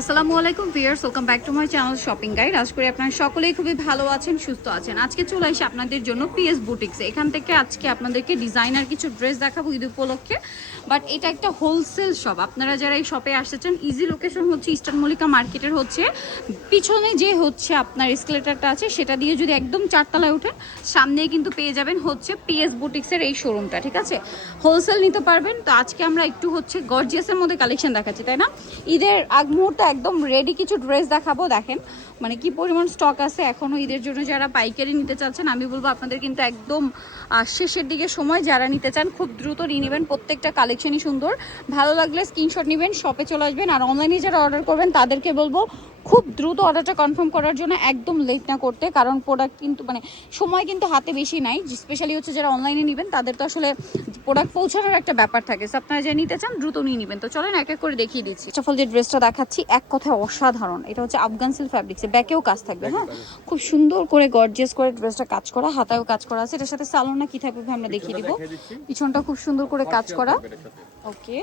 আসসালামু আলাইকুম viewers, welcome back to my channel shopping guide. আশা করি আপনারা সকলেই খুবই ভালো আছেন, সুস্থ আছেন। আজকে চলে আসি আপনাদের জন্য পিএস বুটিক্সে। এখান থেকে আজকে আপনাদেরকে ডিজাইনার কিছু ড্রেস দেখাবো ঈদ উপলক্ষে। বাট এটা একটা হোলসেল শপ। আপনারা যারা এই শপে আসতেছেন, ইজি লোকেশন হচ্ছে ইস্টার্ন মল্লিকা মার্কেটের হচ্ছে পিছনে যে হচ্ছে আপনার এসকেলেটারটা আছে, সেটা দিয়ে যদি একদম চারতলায় ওঠেন, সামনেই কিন্তু পেয়ে যাবেন হচ্ছে পিএস বুটিক্সের এই শোরুমটা। ঠিক আছে, হোলসেল নিতে পারবেন। তো আজকে আমরা একটু হচ্ছে গর্জিয়াসের মধ্যে কালেকশন দেখাচ্ছি, তাই না? ঈদের আগ মুহূর্তে একদম রেডি কিছু ড্রেস দেখাবো। দেখেন মানে কি পরিমাণ স্টক আছে এখনো ঈদের জন্য। যারা পাইকারি নিতে চাচ্ছেন, আমি বলবো আপনাদের কিন্তু একদম শেষের দিকে সময়। যারা নিতে চান খুব দ্রুত নিয়ে নেবেন, প্রত্যেকটা কালেকশনই সুন্দর। ভালো লাগলে স্ক্রিনশট নেবেন, শপে চলে আসবেন। আর অনলাইনে যারা অর্ডার করবেন তাদেরকে বলবো খুব দ্রুত অর্ডারটা কনফার্ম করার জন্য, একদম লেট না করতে। কারণ প্রোডাক্ট কিন্তু মানে সময় কিন্তু হাতে বেশি নাই। স্পেশালি হচ্ছে যারা অনলাইনে নেবেন তাদের তো আসলে প্রোডাক্ট পৌঁছানোর একটা ব্যাপার থাকে। সো আপনারা যে নিতে চান দ্রুত নিয়ে নেবেন। তো চলেন এক এক করে দেখিয়ে দিচ্ছি। সফল যে ড্রেসটা দেখাচ্ছি এক কথায় অসাধারণ। এটা হচ্ছে আফগান সিল্ক ফ্যাব্রিক্সে, ব্যাকেও কাজ থাকবে। হ্যাঁ, খুব সুন্দর করে গর্জিয়াস করে ড্রেসটা কাজ করা, হাতায়ও কাজ করা আছে। এটার সাথে সালোনা কি থাকবে আমরা দেখিয়ে দিব। পিছনটা খুব সুন্দর করে কাজ করা। ওকে,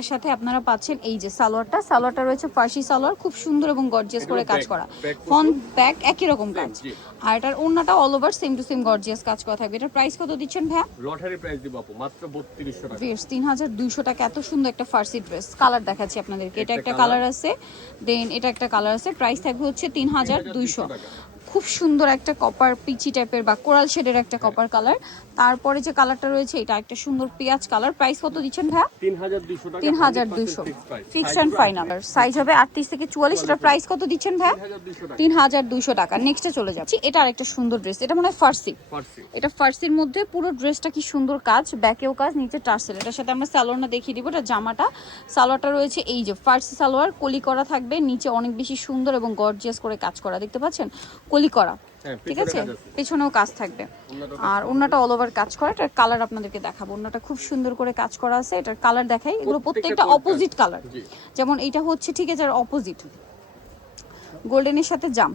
এর সাথে আপনারা পাচ্ছেন এই যে সালোয়ারটা রয়েছে ফার্সি সালোয়ার, খুব সুন্দর এবং গর্জিয়াস করে কাজ করা। ফ্রন্ট ব্যাক একই রকম কাজ। আর এটার ওন্নাটা all over same to same gorgeous কাজ করা থাকবে। এটার প্রাইস কত দিচ্ছেন ভাই? লটারি প্রাইস দিব আপু মাত্র 3200 টাকা। 3200 টাকা। এত সুন্দর একটা ফার্সি ড্রেস। কালার দেখাচ্ছি আপনাদেরকে। এটা একটা কালার আছে, দেন এটা একটা কালার আছে। প্রাইস থাকবে হচ্ছে 3200। খুব সুন্দর একটা কপার পিচি টাইপের বা কোরাল শেডের একটা কপার কালার। তারপরে যে কালারটা রয়েছে এটা একটা সুন্দর পেঁয়াজ কালার। প্রাইস কত দিচ্ছেন ভাই? 3200 টাকা। 3200 ফিক্সড এন্ড ফাইনাল। সাইজ হবে 38 থেকে 44। এটা প্রাইস কত দিচ্ছেন ভাই? 3200 টাকা। নেক্সটে চলে যাচ্ছি। এটা আরেকটা সুন্দর ড্রেস। এটা মনে হয় ফার্সি। এটা ফার্সির মধ্যে পুরো ড্রেসটা কি সুন্দর কাজ, ব্যাকেও কাজ, নিচে টার্সেল। এটার সাথে আমরা সালোয়ারটা দেখিয়ে দিব। এটা জামাটা, সালোয়ারটা রয়েছে এই যে ফার্সি সালোয়ার, কলি করা থাকবে। নিচে অনেক বেশি সুন্দর এবং গর্জিয়াস করে কাজ করা, দেখতে পাচ্ছেন কলি করা। ঠিক আছে, পেছনেও কাজ থাকবে। আর ওন্নাটা অল ওভার কাজ করা। এটার কালার আপনাদেরকে দেখাবো। ওন্নাটা খুব সুন্দর করে কাজ করা আছে। এটার কালার দেখাই। এগুলো প্রত্যেকটা অপোজিট কালার। যেমন এইটা হচ্ছে ঠিক আছে অপোজিট, গোল্ডেনের সাথে জাম,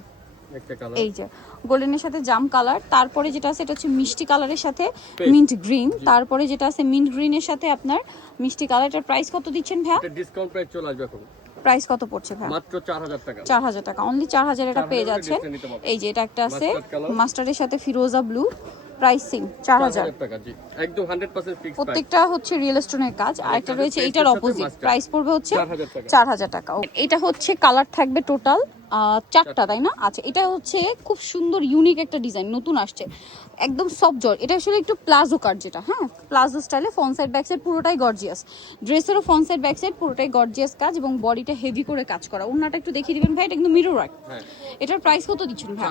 এই যে গোল্ডেনের সাথে জাম কালার। তারপরে যেটা আছে এটা হচ্ছে মিষ্টি কালারের সাথে মিন্ট গ্রিন। তারপরে যেটা আছে মিন্ট গ্রিনের সাথে আপনার মিষ্টি কালার। এটার প্রাইস কত দিচ্ছেন ভাই? এটা ডিসকাউন্ট প্রাইস চলে আসবে এখন। প্রাইস কত পড়ছে ভাই? মাত্র 4000 টাকা। 4000 টাকা, অনলি 4000 এটা পেয়ে যাচ্ছেন। এই যে এটা একটা আছে মাস্টারের সাথে ফিরোজা ব্লু, প্রাইসিং 4000 টাকা। জি, একদম 100% ফিক্স প্রাইস। প্রত্যেকটা হচ্ছে রিয়েল স্টোনের কাজ। আর একটা রয়েছে এইটার অপোজিট, প্রাইস পড়বে হচ্ছে 4000 টাকা। এটা হচ্ছে কালার থাকবে টোটাল 4টা, তাই না? আচ্ছা, এটা হচ্ছে খুব সুন্দর ইউনিক একটা ডিজাইন, নতুন আসছে, একদম সফট জর্জ। এটা আসলে একটু প্লাজো কাট যেটা, হ্যাঁ প্লাজো স্টাইলে, ফ্রন্ট সাইড ব্যাক সাইড পুরোটাই গর্জিয়াস। ড্রেসেরও ফ্রন্ট সাইড ব্যাক সাইড পুরোটাই গর্জিয়াস কাজ এবং বডিটা হেভি করে কাজ করা। ওন্নাটা একটু দেখিয়ে দিবেন ভাই। এটা কিন্তু মিরর ওয়ার্ক। এটার প্রাইস কত দিচ্ছেন ভাই?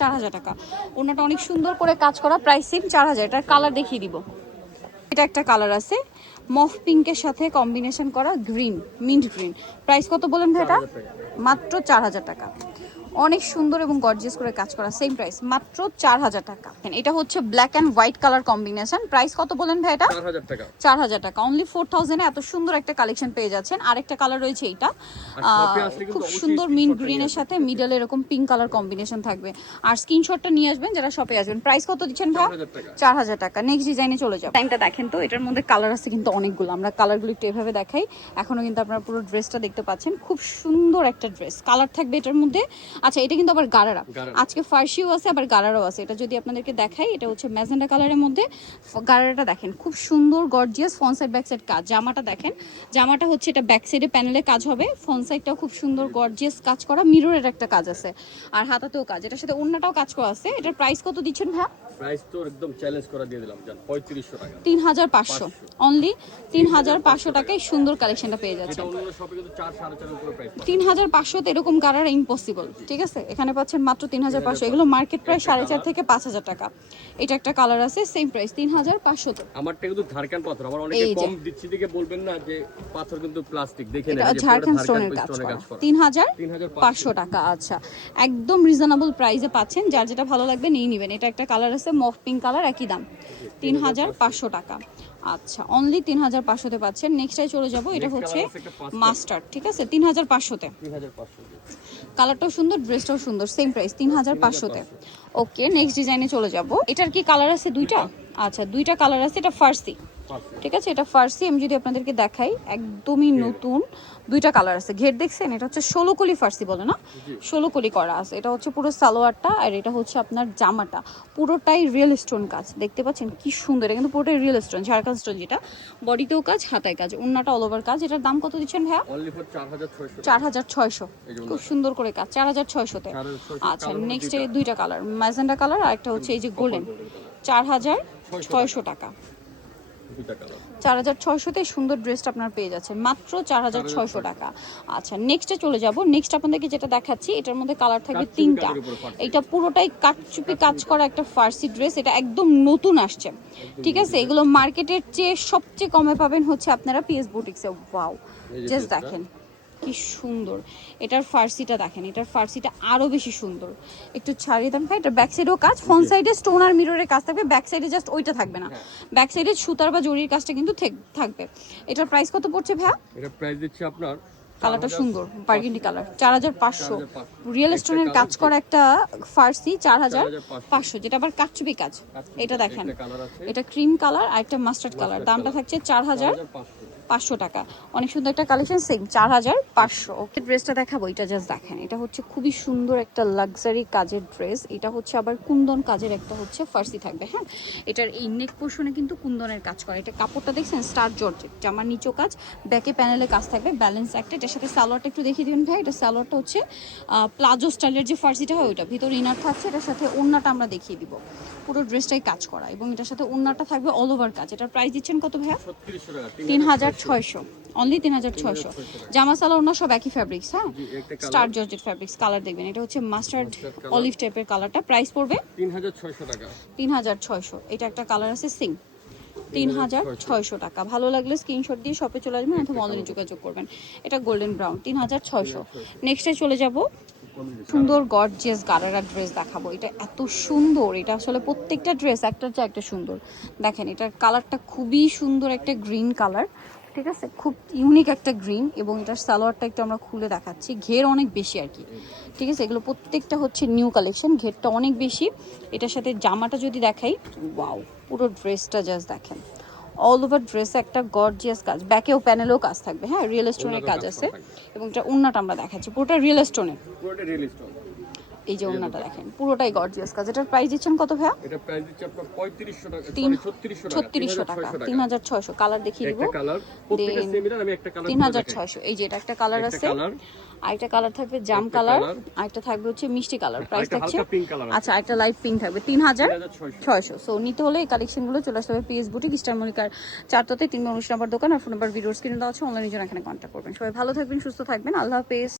4000 টাকা। ওন্নাটা অনেক সুন্দর করে কাজ করা, প্রাইস সেম 4000। এটার কালার দেখিয়ে দিব। এটা একটা কালার আছে মফ পিঙ্কের সাথে কম্বিনেশন করা, গ্রিন, মিন্ট গ্রিন। প্রাইস কত বলেন ভাই? এটা মাত্র 4000 টাকা। অনেক সুন্দর এবং গর্জিয়াস করে কাজ করা, সেম প্রাইস মাত্র 4000 টাকা। এটা হচ্ছে black and white colour combination. Price কত বলেন ভাই? এটা 4000 টাকা। 4000 টাকা, অনলি 4000 এ এত সুন্দর একটা কালেকশন পেয়ে যাচ্ছেন। আরেকটা কালার রয়েছে এইটা, খুব সুন্দর মিন্ট গ্রিনের সাথে মিডল এরকম পিঙ্ক কালার কম্বিনেশন থাকবে। আর স্ক্রিনশটটা নিয়ে আসবেন যারা শপে আসবেন। প্রাইস কত দিচ্ছেন ভাই? 4000 টাকা। নেক্সট ডিজাইনে চলে যাও। টাইমটা দেখেন তো, এটার মধ্যে কালার আছে কিন্তু অনেকগুলো। আমরা কালারগুলো একটু এভাবে দেখাই। এখনো কিন্তু আপনারা পুরো ড্রেসটা দেখতে পাচ্ছেন। খুব সুন্দর একটা ড্রেস, কালার থাকবে এটার মধ্যে। আচ্ছা, এটা কিন্তু আবার গারারা, আজকে ফার্সিও আছে আবার গারারাও আছে। এটা যদি আপনাদেরকে দেখাই, এটা হচ্ছে ম্যাজেন্ডা কালারের মধ্যে। গারারাটা দেখেন খুব সুন্দর gorgeous, front side back side কাজ। জামাটা দেখেন, জামাটা হচ্ছে এটা ব্যাক সাইডে প্যানেলে কাজ হবে, ফ্রন্ট সাইডটাও খুব সুন্দর গর্জিয়াস কাজ করা, মিররের একটা কাজ আছে, আর হাতাতেও কাজ। এটার সাথে ওন্নাটাও কাজ করা আছে। এটার প্রাইস কত দিচ্ছেন ভাই? প্রাইস তো একদম চ্যালেঞ্জ করে দিয়ে দিলাম জান, 3500 টাকা। 3500, অনলি 3500 টাকায় সুন্দর কালেকশনটা পেয়ে যাচ্ছে। এটা অন্য শপে কিন্তু 4-4.5 উপরে প্রাইস। 3500 তে এরকম গারারা ইম্পসিবল। ঠিক আছে, এখানে পাচ্ছেন মাত্র 3500। এগুলো মার্কেট প্রাইস 4.5 থেকে 5000 টাকা। এটা একটা কালার আছে, সেম প্রাইস 3500। আমারটা কিন্তু ঝাড়খান পাথর। আমার অনেকে কম দিচ্ছি দিকে বলবেন না যে পাথর কিন্তু প্লাস্টিক। দেখেন এটা ঝাড়খান স্টোনের কাজ করা, 3500 টাকা। আচ্ছা, একদম রিজনেবল প্রাইসে পাচ্ছেন। যার যেটা ভালো লাগবে নিয়ে নেবেন। এটা একটা কালার আছে মফ পিঙ্ক কালার, একই দাম 3500 টাকা। আচ্ছা, অনলি 3500 তে পাচ্ছেন। নেক্সটে চলে যাব। এটা হচ্ছে মাস্টার্ড, ঠিক আছে 3500 তে। কালারটাও সুন্দর, ড্রেসটাও সুন্দর, সেম প্রাইস 3500 তে। ওকে, নেক্সট ডিজাইনে চলে যাব। এটার কি কালার আছে? দুইটা। আচ্ছা, দুইটা কালার আছে। এটা ফার্সি, ঠিক আছে, এটা ফার্সি। আমি যদি আপনাদেরকে দেখাই, একদমই নতুন, দুইটা কালার আছে। ঘের দেখছেন, এটা হচ্ছে 16 কলি ফার্সি বলে না, 16 কলি করা আছে। এটা হচ্ছে পুরো সালোয়ারটা, আর এটা হচ্ছে আপনার জামাটা পুরোটাই রিয়েল স্টোন কাজ। দেখতে পাচ্ছেন কি সুন্দর, এটা কিন্তু পুরোটাই রিয়েল স্টোন, ঝাড়খান্ড স্টোন, যেটা বডিতেও কাজ, হাতায় কাজ, ওন্নাটা অল ওভার কাজ। এটার দাম কত দিচ্ছেন ভাইয়া? Only for 4600। 4600, খুব সুন্দর করে কাজ, 4600-তে। আচ্ছা, নেক্সট এর দুইটা কালার, ম্যাজেন্ডা কালার আর একটা হচ্ছে এই যে গোল্ডেন। 4600 টাকা। 4600-তে সুন্দর ড্রেসটা আপনার পেয়ে যাচ্ছেন মাত্র 4600 টাকা। আচ্ছা, নেক্সটে চলে যাব। নেক্সট আপনাদেরকে যেটা দেখাচ্ছি, এটার মধ্যে কালার থাকবে তিনটা। এটা পুরোটাই কাটচুপি কাজ করা একটা ফার্সি ড্রেস, এটা একদম নতুন আসছে। ঠিক আছে, এগুলো মার্কেটের চেয়ে সবচেয়ে কমে পাবেন হচ্ছে আপনারা পিএস বুটিক্সে। ওয়াও, জাস্ট দেখেন কি সুন্দর, এটার ফার্সিটা দেখেন, এটার ফার্সিটা আরো বেশি সুন্দর। একটু ছাড়িয়ে দেন ভাই, এটার ব্যাক সাইডেও কাজ, ফ্রন্ট সাইডে স্টোন আর মিররের কাজ থাকবে, ব্যাক সাইডে জাস্ট ওইটা থাকবে না, ব্যাক সাইডে সুতার বা জরির কাজটা কিন্তু থাকবে। এটার প্রাইস কত পড়ছে ভাইয়া? এটা প্রাইস দিচ্ছি আপনার, কালারটা সুন্দর, বার্গেন্ডি কালার, 4500। রিয়েল স্টোনের কাজ করা একটা ফার্সি, 4500, যেটা আবার কাটচুপি কাজ। এটা দেখেন, এটা ক্রিম কালার আর একটা মাস্টার্ড কালার, দামটা থাকছে 4500 টাকা। অনেক সুন্দর একটা কালেকশন, সেম 4500। ওকে, ড্রেসটা দেখাবো, এটা জাস্ট দেখেন, এটা হচ্ছে খুবই সুন্দর একটা লাক্সারি কাজের ড্রেস। এটা হচ্ছে আবার কুন্দন কাজের একটা হচ্ছে ফার্সি থাকবে। হ্যাঁ, এটার এই নেক পোর্শনে কিন্তু কুন্দনের কাজ করা। এটা কাপড়টা দেখছেন স্টার জর্জেট, জামার নিচও কাজ, ব্যাকে প্যানেলে কাজ থাকবে, ব্যালেন্স একটা। এটার সাথে সালোয়ারটা একটু দেখিয়ে দিবেন ভাই। এটা সালোয়ারটা হচ্ছে প্লাজো স্টাইলের যে ফার্সিটা হয় ওইটা, ভিতরে ইনার থাকছে। এটার সাথে ওড়নাটা আমরা দেখিয়ে দিব, পুরো ড্রেসটাই কাজ করা, এবং এটার সাথে ওড়নাটা থাকবে অল ওভার কাজ। এটার প্রাইস দিচ্ছেন কত ভাইয়া? 3600, অনলি 3600। জামা সালোয়ার ওড়না সব একই ফ্যাব্রিক্স। হ্যাঁ, স্টার জর্জেট ফ্যাব্রিক্স। কালার দেখবেন, এটা হচ্ছে মাস্টার্ড অলিভ টাইপের কালারটা। প্রাইস পড়বে 3600 টাকা। 3600। এটা একটা কালার আছে সিং, 3600 টাকা। ভালো লাগলে স্ক্রিনশট দিয়ে শপে চলে আসবেন অথবা অনলাইনে যোগাযোগ করবেন। এটা গোল্ডেন ব্রাউন, 3600। নেক্সটে চলে যাব, সুন্দর গর্জিয়াস গারারা ড্রেস দেখাবো। এটা এত সুন্দর, এটা আসলে প্রত্যেকটা ড্রেস একটার চেয়ে একটা সুন্দর। দেখেন, এটার কালারটা খুবই সুন্দর, একটা গ্রিন কালার। ঠিক আছে, খুব ইউনিক একটা গ্রিন, এবং এটার সালোয়ারটা একটু আমরা খুলে দেখাচ্ছি। ঘের অনেক বেশি আর কি। ঠিক আছে, এগুলো প্রত্যেকটা হচ্ছে নিউ কালেকশন, ঘেরটা অনেক বেশি। এটার সাথে জামাটা যদি দেখাই, ওয়াও, পুরো ড্রেসটা জাস্ট দেখেন, অল ওভার ড্রেসে একটা গর্জিয়াস কাজ, ব্যাকেও প্যানেলেও কাজ থাকবে। হ্যাঁ, রিয়েল স্টোনের কাজ আছে, এবং এটা ওড়নাটা আমরা দেখাচ্ছি পুরোটা রিয়েল স্টোনের। এই যে ওড়নাটা দেখেন, পুরোটাই গর্জিয়াস কাজ। এটার প্রাইস দিচ্ছেন কত ভাইয়া? এটা প্রাইস দিচ্ছি আপনার 3500 টাকা, 3600 টাকা। 3600। কালার দেখিয়ে দিব, একটা কালার, প্রত্যেকটা সেম। এটা আমি একটা কালার 3600। এই যে এটা একটা কালার আছে, আরেকটা কালার থাকবে জাম কালার, আরেকটা থাকবে হচ্ছে মিষ্টি কালার। প্রাইস থাকছে, আচ্ছা, একটা লাইট পিঙ্ক থাকবে, 3600। সো নিতে হলে এই কালেকশনগুলো চলে আসতে হবে পিএস বুটিক, ইস্টার মল্লিকার 4 তলায় 3 নম্বর ভিডিওর স্ক্রিনে দেওয়া আছে। অনলাইনে জন্য এখানে কন্ট্যাক্ট করবেন। সবাই ভালো থাকবেন, সুস্থ থাকবেন, আল্লাহ হাফেজ।